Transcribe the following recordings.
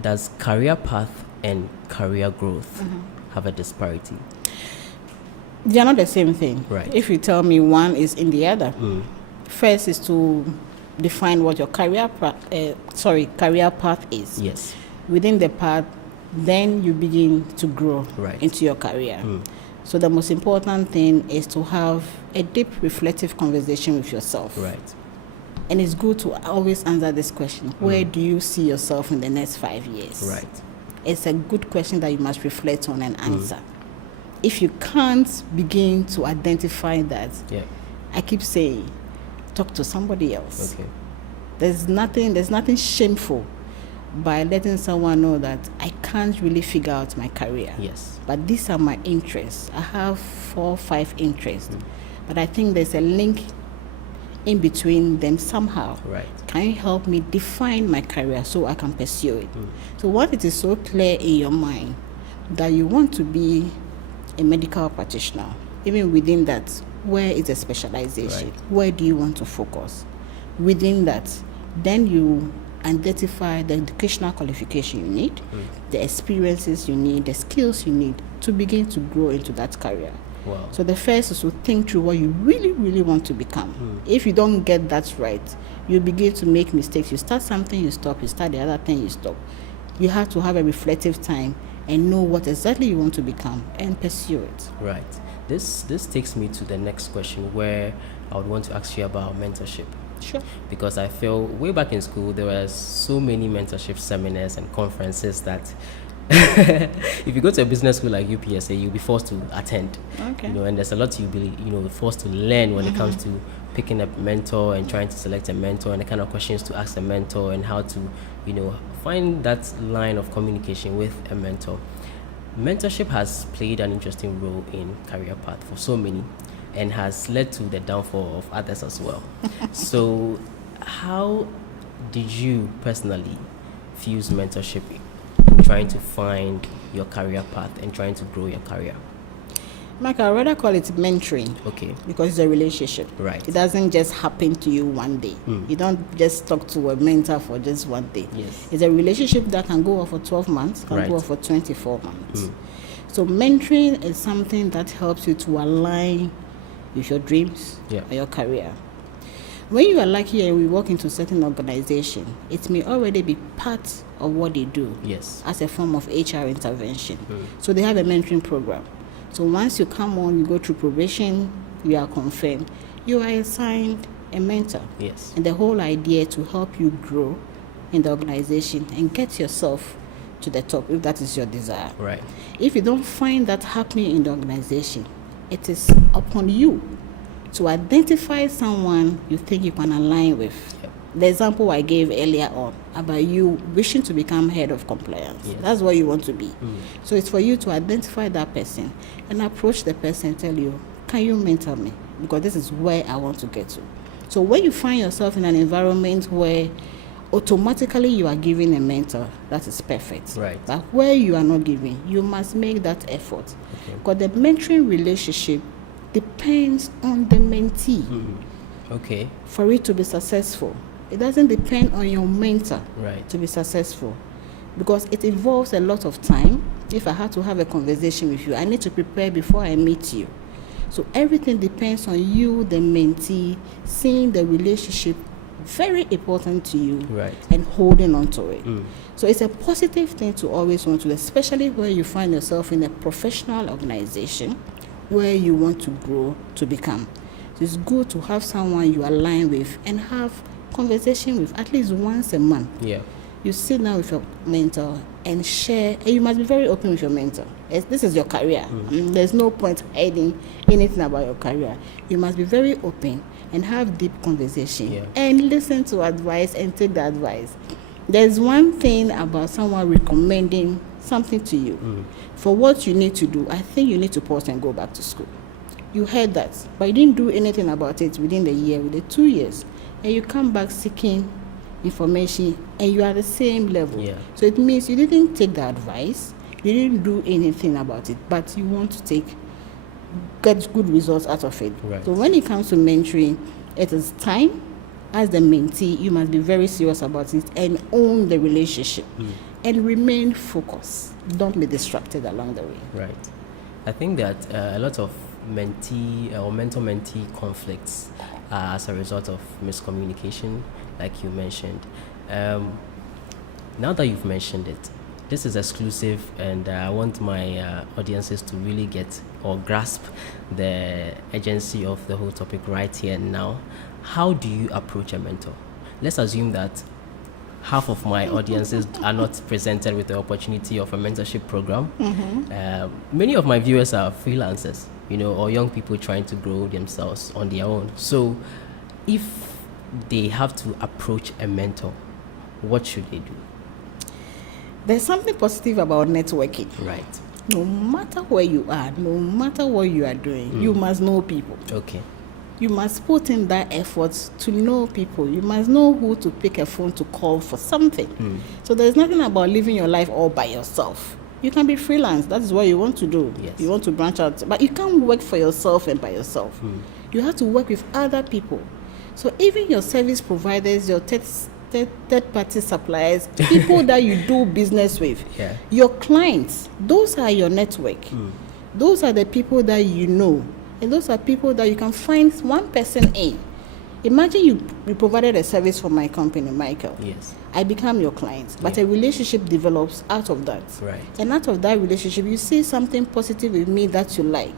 does career path and career growth have a disparity? They are not the same thing. Right. If you tell me one is in the other, first is to define what your career path is. Yes. Within the path, then you begin to grow into your career. So the most important thing is to have a deep reflective conversation with yourself. Right. And it's good to always answer this question. Where do you see yourself in the next 5 years? Right. It's a good question that you must reflect on and answer. If you can't begin to identify that, I keep saying, talk to somebody else. Okay. There's nothing shameful by letting someone know that I can't really figure out my career. Yes. But these are my interests. I have 4 or 5 interests. But I think there's a link in between them somehow. Right. Can you help me define my career so I can pursue it? So once it is so clear in your mind that you want to be a medical practitioner, even within that, where is the specialization? Right. Where do you want to focus? Within that, then you identify the educational qualification you need, the experiences you need, the skills you need to begin to grow into that career. Wow. So the first is to think through what you really, really want to become. If you don't get that right, you begin to make mistakes. You start something, you stop. You start the other thing, you stop. You have to have a reflective time and know what exactly you want to become and pursue it. Right. This takes me to the next question, where I would want to ask you about mentorship. Sure. Because I feel way back in school there were so many mentorship seminars and conferences that if you go to a business school like UPSA, you'll be forced to attend. Okay. And there's a lot you'll be forced to learn when it comes to picking up a mentor and trying to select a mentor, and the kind of questions to ask a mentor, and how to find that line of communication with a mentor. Mentorship has played an interesting role in career path for so many, and has led to the downfall of others as well. So how did you personally fuse mentorship in trying to find your career path and trying to grow your career? Mike, I'd rather call it mentoring. Okay. Because it's a relationship. Right. It doesn't just happen to you one day. You don't just talk to a mentor for just one day. Yes. It's a relationship that can go on for 12 months, can go on for 24 months. So mentoring is something that helps you to align with your dreams or your career. When you are lucky and we work into a certain organization, it may already be part of what they do as a form of HR intervention. So they have a mentoring program. So once you come on, you go through probation, you are confirmed, you are assigned a mentor. Yes. And the whole idea to help you grow in the organization and get yourself to the top, if that is your desire. Right. If you don't find that happening in the organization, it is upon you to identify someone you think you can align with. The example I gave earlier on about you wishing to become head of compliance. That's what you want to be. So it's for you to identify that person and approach the person and tell you, can you mentor me? Because this is where I want to get to. So when you find yourself in an environment where automatically you are giving a mentor, that is perfect. Right. But where you are not giving, you must make that effort. Because the mentoring relationship depends on the mentee. Okay. For it to be successful. It doesn't depend on your mentor to be successful, because it involves a lot of time. If I had to have a conversation with you, I need to prepare before I meet you. So everything depends on you, the mentee, seeing the relationship very important to you and holding on to it. So it's a positive thing to always want to, especially where you find yourself in a professional organization where you want to grow to become. So it's good to have someone you align with and have conversation with at least once a month. You sit down with your mentor and share, and you must be very open with your mentor. This is your career. There's no point hiding anything about your career. You must be very open and have deep conversation and listen to advice and take the advice. There's one thing about someone recommending something to you. For what you need to do, I think you need to pause and go back to school. You heard that, but you didn't do anything about it within the year, within 2 years. And you come back seeking information and you are at the same level. So it means you didn't take the advice, you didn't do anything about it, but you want to get good results out of it. So when it comes to mentoring, it is time. As the mentee, you must be very serious about it and own the relationship. and remain focused. Don't be distracted along the way. Right. I think that a lot of mentee or mentor-mentee conflicts are as a result of miscommunication, like you mentioned. Now that you've mentioned it, this is exclusive, and I want my audiences to really get or grasp the urgency of the whole topic right here and now. How do you approach a mentor? Let's assume that half of my audiences are not presented with the opportunity of a mentorship program. Many of my viewers are freelancers, or young people trying to grow themselves on their own. So if they have to approach a mentor, what should they do? There's something positive about networking. Right. No matter where you are, no matter what you are doing, you must know people. Okay. You must put in that effort to know people. You must know who to pick a phone to call for something. So there's nothing about living your life all by yourself. You can be freelance. That is what you want to do. Yes. You want to branch out. But you can't work for yourself and by yourself. You have to work with other people. So even your service providers, your third-party suppliers, people that you do business with, your clients, those are your network. Those are the people that you know. And those are people that you can find one person in. Imagine you provided a service for my company, Michael. Yes. I become your client, but a relationship develops out of that. Right. And out of that relationship, you see something positive with me that you like.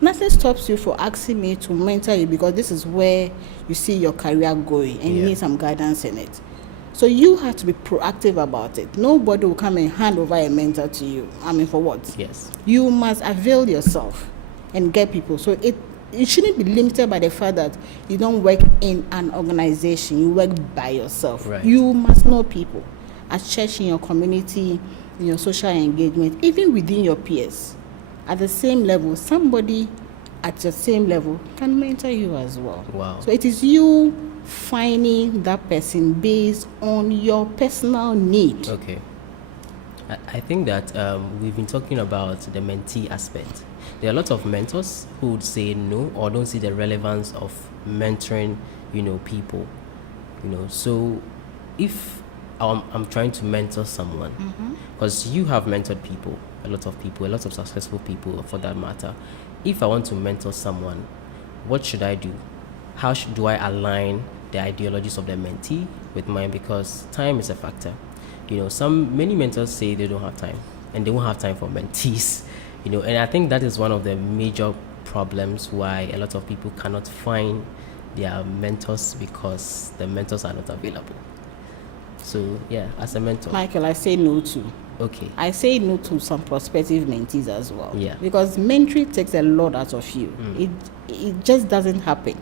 Nothing stops you from asking me to mentor you, because this is where you see your career going and you need some guidance in it. So you have to be proactive about it. Nobody will come and hand over a mentor to you. I mean, for what? Yes. You must avail yourself and get people. So it shouldn't be limited by the fact that you don't work in an organization. You work by yourself. Right. You must know people at church, in your community, in your social engagement, even within your peers. At the same level, somebody at your same level can mentor you as well. Wow. So it is you finding that person based on your personal need. Okay. I think that we've been talking about the mentee aspect. There are a lot of mentors who would say no or don't see the relevance of mentoring, people. So if I'm trying to mentor someone, because you have mentored people, a lot of successful people for that matter. If I want to mentor someone, what should I do? How do I align the ideologies of the mentee with mine? Because time is a factor. Many mentors say they don't have time, and they won't have time for mentees. And I think that is one of the major problems why a lot of people cannot find their mentors, because the mentors are not available. So as a mentor, Michael, I say no to. Okay. I say no to some prospective mentees as well. Yeah. Because mentoring takes a lot out of you. It just doesn't happen.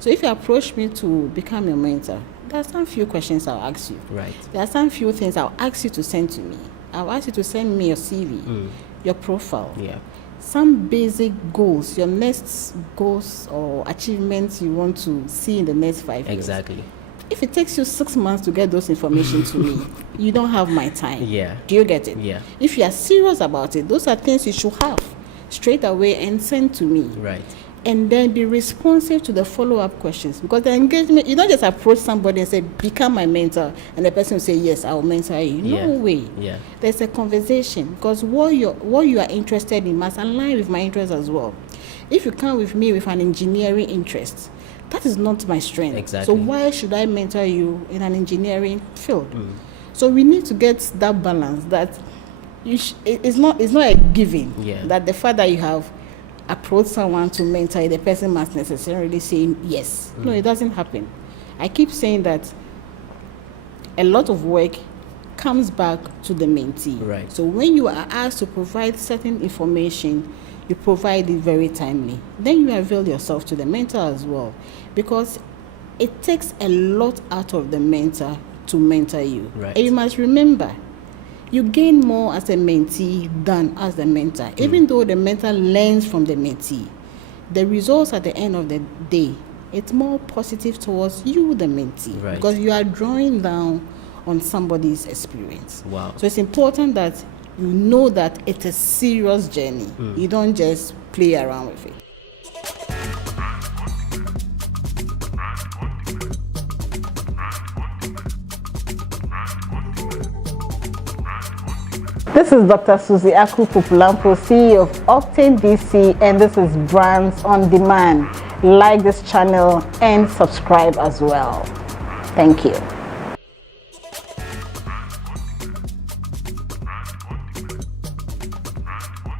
So if you approach me to become your mentor, there are some few questions I'll ask you. Right. There are some few things I'll ask you to send to me. I'll ask you to send me your CV, your profile, some basic goals, your next goals or achievements you want to see in the next 5 years. Exactly. If it takes you 6 months to get those information to me, you don't have my time. Yeah. Do you get it? Yeah. If you are serious about it, those are things you should have straight away and send to me. Right. And then be responsive to the follow-up questions. Because the engagement, you don't just approach somebody and say, become my mentor, and the person will say, yes, I will mentor you. No way. Yeah. There's a conversation, because what you are interested in must align with my interest as well. If you come with me with an engineering interest, that is not my strength. Exactly. So why should I mentor you in an engineering field? So we need to get that balance, that it's not a given that the fact that you have approach someone to mentor you, the person must necessarily say yes. No, it doesn't happen. I keep saying that a lot of work comes back to the mentee. Right. So when you are asked to provide certain information, you provide it very timely. Then you avail yourself to the mentor as well, because it takes a lot out of the mentor to mentor you. Right. And you must remember, you gain more as a mentee than as the mentor. Even though the mentor learns from the mentee, the results at the end of the day, it's more positive towards you, the mentee, right, because you are drawing down on somebody's experience. Wow. So it's important that you know that it's a serious journey. You don't just play around with it. This is Dr. Suzy Akupupulampo, CEO of OctaneDC, and this is Brands on Demand. Like this channel and subscribe as well. Thank you.